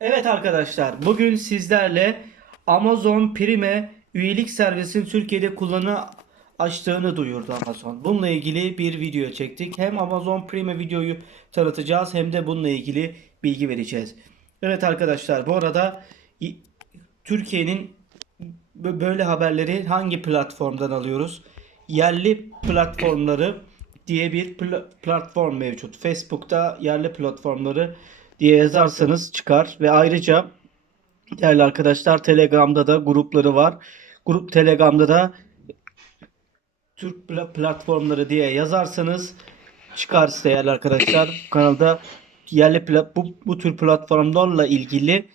Evet arkadaşlar bugün sizlerle Amazon Prime üyelik servisinin Türkiye'de kullanı açtığını duyurdu Amazon. Bununla ilgili bir video çektik. Hem Amazon Prime videoyu tanıtacağız hem de bununla ilgili bilgi vereceğiz. Evet arkadaşlar bu arada Türkiye'nin bö- böyle haberleri hangi platformdan alıyoruz? Yerli platformları diye bir pla- platform mevcut. Facebook'ta yerli platformları diye yazarsanız çıkar ve ayrıca değerli arkadaşlar Telegram'da da grupları var. Grup Telegram'da da Türk pla- platformları diye yazarsanız çıkar değerli arkadaşlar. Kanalda yerli bu, bu tür platformlarla ilgili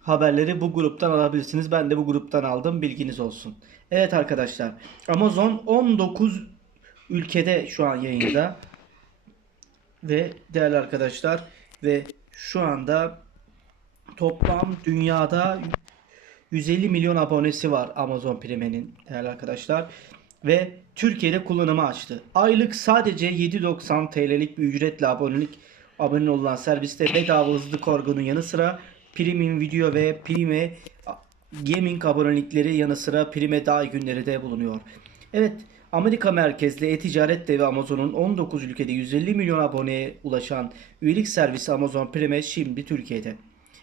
haberleri bu gruptan alabilirsiniz. Ben de bu gruptan aldım. Bilginiz olsun. Evet arkadaşlar. Amazon 19 ülkede şu an yayında. Ve değerli arkadaşlar ve şu anda toplam dünyada 150 milyon abonesi var Amazon Prime'nin değerli arkadaşlar. Ve Türkiye'de kullanıma açtı. Aylık sadece 7.90 TL'lik bir ücretle abonelik abone olan serviste bedava hızlı korgunun yanı sıra Premium Video ve Prime Gaming abonelikleri yanı sıra Prime Daha günleri de bulunuyor. Evet, Amerika merkezli e-ticaret devi Amazon'un 19 ülkede 150 milyon aboneye ulaşan üyelik servisi Amazon Prime şimdi Türkiye'de.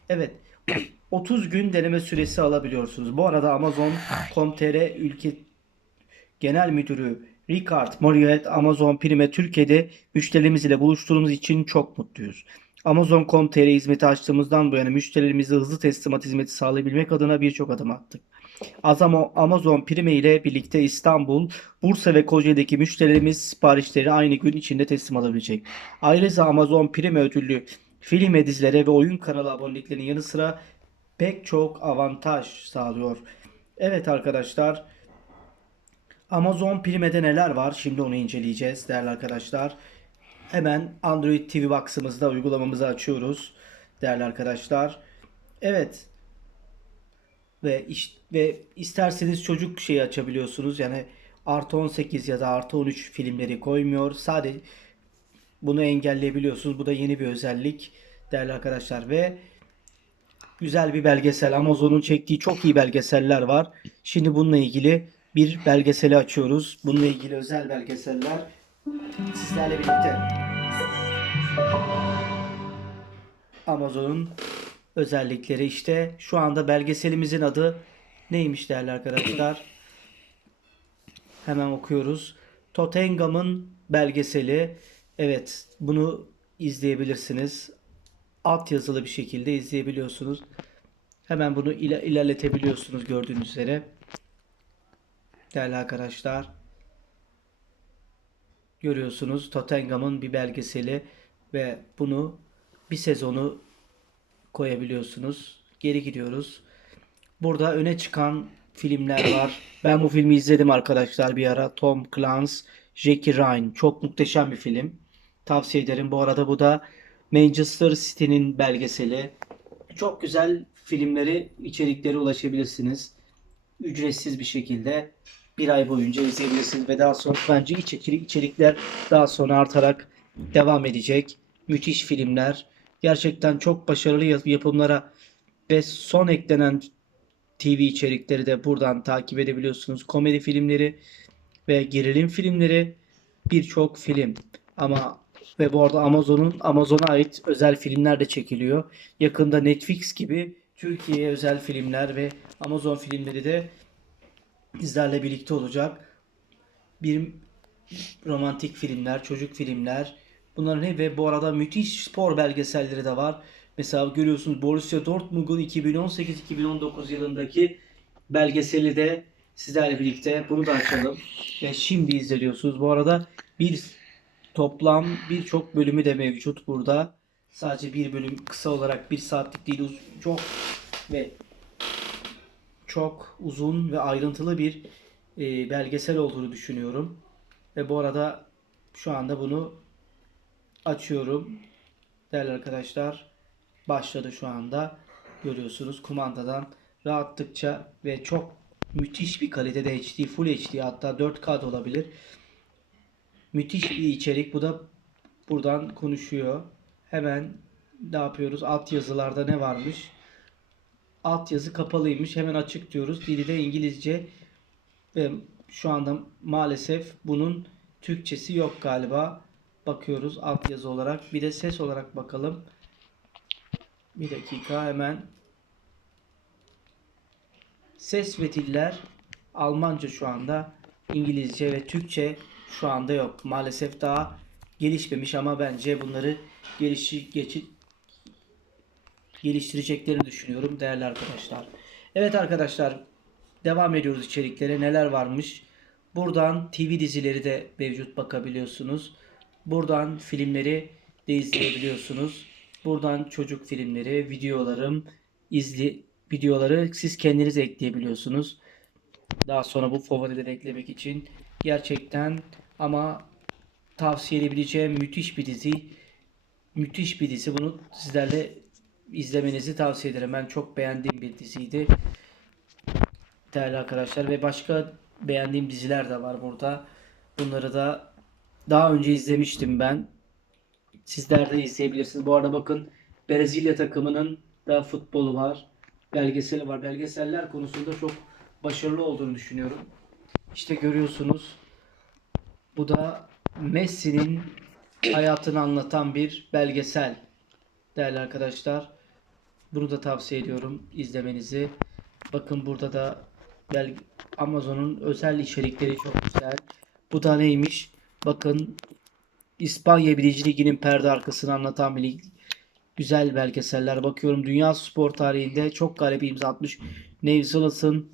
Evet, 30 gün deneme süresi alabiliyorsunuz. Bu arada Amazon.com.tr ülke Genel Müdürü Ricard Moriet Amazon Prime Türkiye'de müşterimiz ile buluştuğumuz için çok mutluyuz. Amazon.com.tr hizmeti açtığımızdan bu yana müşterilerimize hızlı teslimat hizmeti sağlayabilmek adına birçok adım attık. Amazon Prime ile birlikte İstanbul, Bursa ve Kocaeli'deki müşterilerimiz siparişleri aynı gün içinde teslim alabilecek. Ayrıca Amazon Prime ödüllü film ve dizilere ve oyun kanalı aboneliklerinin yanı sıra pek çok avantaj sağlıyor. Evet arkadaşlar Amazon Prime'de neler var? Şimdi onu inceleyeceğiz değerli arkadaşlar. Hemen Android TV Box'ımızda uygulamamızı açıyoruz değerli arkadaşlar. Evet. Ve iş, ve isterseniz çocuk şeyi açabiliyorsunuz. Yani artı 18 ya da artı 13 filmleri koymuyor. Sadece bunu engelleyebiliyorsunuz. Bu da yeni bir özellik değerli arkadaşlar ve güzel bir belgesel. Amazon'un çektiği çok iyi belgeseller var. Şimdi bununla ilgili bir belgeseli açıyoruz. Bununla ilgili özel belgeseller sizlerle birlikte. Amazon'un özellikleri işte şu anda belgeselimizin adı neymiş değerli arkadaşlar? Hemen okuyoruz. Tottenham'ın belgeseli. Evet, bunu izleyebilirsiniz. Alt yazılı bir şekilde izleyebiliyorsunuz. Hemen bunu ile- ilerletebiliyorsunuz gördüğünüz üzere. Değerli arkadaşlar. Görüyorsunuz Tottenham'ın bir belgeseli ve bunu bir sezonu koyabiliyorsunuz. Geri gidiyoruz. Burada öne çıkan filmler var. Ben bu filmi izledim arkadaşlar bir ara. Tom Clancy, Jackie Ryan. Çok muhteşem bir film. Tavsiye ederim. Bu arada bu da Manchester City'nin belgeseli. Çok güzel filmleri, içeriklere ulaşabilirsiniz. Ücretsiz bir şekilde bir ay boyunca izleyebilirsiniz ve daha sonra bence içerik, içerikler daha sonra artarak devam edecek. Müthiş filmler. Gerçekten çok başarılı yap- yapımlara ve son eklenen TV içerikleri de buradan takip edebiliyorsunuz. Komedi filmleri ve gerilim filmleri birçok film. Ama ve bu arada Amazon'un Amazon'a ait özel filmler de çekiliyor. Yakında Netflix gibi Türkiye'ye özel filmler ve Amazon filmleri de bizlerle birlikte olacak. Bir romantik filmler, çocuk filmler. Bunların hep ve bu arada müthiş spor belgeselleri de var. Mesela görüyorsunuz Borussia Dortmund'un 2018-2019 yılındaki belgeseli de sizlerle birlikte bunu da açalım. Ve şimdi izliyorsunuz. Bu arada bir toplam birçok bölümü de mevcut burada. Sadece bir bölüm kısa olarak bir saatlik değil çok ve çok uzun ve ayrıntılı bir e, belgesel olduğunu düşünüyorum. Ve bu arada şu anda bunu açıyorum. Değerli arkadaşlar başladı şu anda. Görüyorsunuz kumandadan rahatlıkça ve çok müthiş bir kalitede HD, Full HD hatta 4K da olabilir. Müthiş bir içerik. Bu da buradan konuşuyor. Hemen ne yapıyoruz? Alt yazılarda ne varmış? Alt yazı kapalıymış. Hemen açık diyoruz. Dili de İngilizce ve şu anda maalesef bunun Türkçesi yok galiba. Bakıyoruz alt yazı olarak. Bir de ses olarak bakalım. Bir dakika hemen. Ses ve diller Almanca şu anda. İngilizce ve Türkçe şu anda yok. Maalesef daha gelişmemiş ama bence bunları gelişi, geçi, geliştireceklerini düşünüyorum değerli arkadaşlar. Evet arkadaşlar devam ediyoruz içeriklere. Neler varmış? Buradan TV dizileri de mevcut bakabiliyorsunuz. Buradan filmleri de izleyebiliyorsunuz. Buradan çocuk filmleri, videolarım, izli videoları siz kendiniz ekleyebiliyorsunuz. Daha sonra bu favorileri eklemek için gerçekten ama tavsiye edebileceğim müthiş bir dizi. Müthiş bir dizi. Bunu sizlerle izlemenizi tavsiye ederim. Ben çok beğendiğim bir diziydi. Değerli arkadaşlar ve başka beğendiğim diziler de var burada. Bunları da daha önce izlemiştim ben. Sizler de izleyebilirsiniz. Bu arada bakın Brezilya takımının da futbolu var. Belgeseli var. Belgeseller konusunda çok başarılı olduğunu düşünüyorum. İşte görüyorsunuz. Bu da Messi'nin hayatını anlatan bir belgesel. Değerli arkadaşlar. Bunu da tavsiye ediyorum izlemenizi. Bakın burada da Amazon'un özel içerikleri çok güzel. Bu da neymiş? Bakın İspanya Birinci Ligi'nin perde arkasını anlatan bir lig. Güzel belgeseller. Bakıyorum dünya spor tarihinde çok galiba imza atmış. Nevzulos'un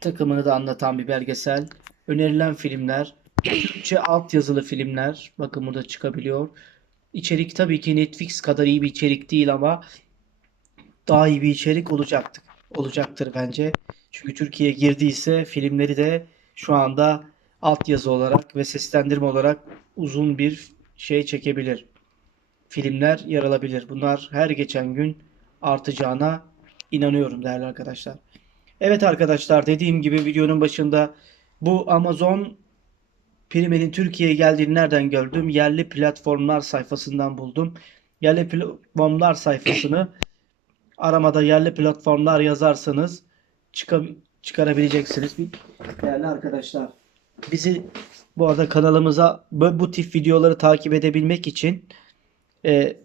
takımını da anlatan bir belgesel. Önerilen filmler. Türkçe altyazılı filmler. Bakın burada çıkabiliyor. İçerik tabii ki Netflix kadar iyi bir içerik değil ama daha iyi bir içerik olacaktır. Olacaktır bence. Çünkü Türkiye'ye girdiyse filmleri de şu anda altyazı olarak ve seslendirme olarak uzun bir şey çekebilir. Filmler yer alabilir. Bunlar her geçen gün artacağına inanıyorum değerli arkadaşlar. Evet arkadaşlar dediğim gibi videonun başında bu Amazon Prime'nin Türkiye'ye geldiğini nereden gördüm? Yerli platformlar sayfasından buldum. Yerli platformlar sayfasını aramada yerli platformlar yazarsanız çıka- çıkarabileceksiniz. Değerli arkadaşlar bizi bu arada kanalımıza bu, bu tip videoları takip edebilmek için e,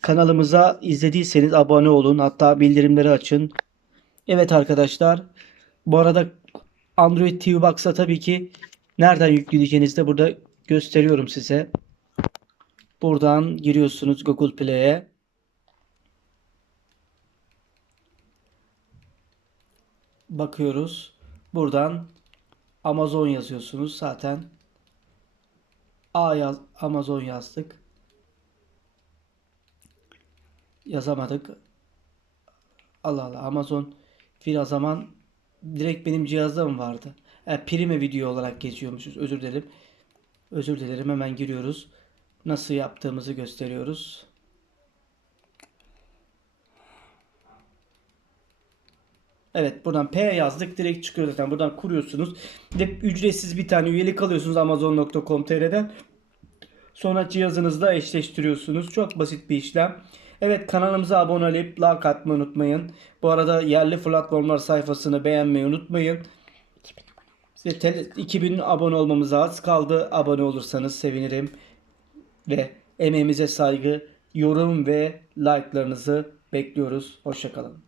kanalımıza izlediyseniz abone olun. Hatta bildirimleri açın. Evet arkadaşlar. Bu arada Android TV Box'a tabii ki nereden yükleyeceğinizi de burada gösteriyorum size. Buradan giriyorsunuz Google Play'e. Bakıyoruz. Buradan Amazon yazıyorsunuz. Zaten A yaz Amazon yazdık. Yazamadık. Allah Allah Amazon fil zaman direkt benim cihazda mı vardı? E, Prime video olarak geçiyormuşuz. Özür dilerim. Özür dilerim. Hemen giriyoruz. Nasıl yaptığımızı gösteriyoruz. Evet buradan P yazdık direkt çıkıyor zaten. Buradan kuruyorsunuz. Ve ücretsiz bir tane üyelik alıyorsunuz amazon.com.tr'den. Sonra cihazınızla eşleştiriyorsunuz. Çok basit bir işlem. Evet kanalımıza abone olup like atmayı unutmayın. Bu arada yerli platformlar sayfasını beğenmeyi unutmayın. İşte tele- 2000 abone olmamıza az kaldı. Abone olursanız sevinirim. Ve emeğimize saygı, yorum ve like'larınızı bekliyoruz. Hoşçakalın.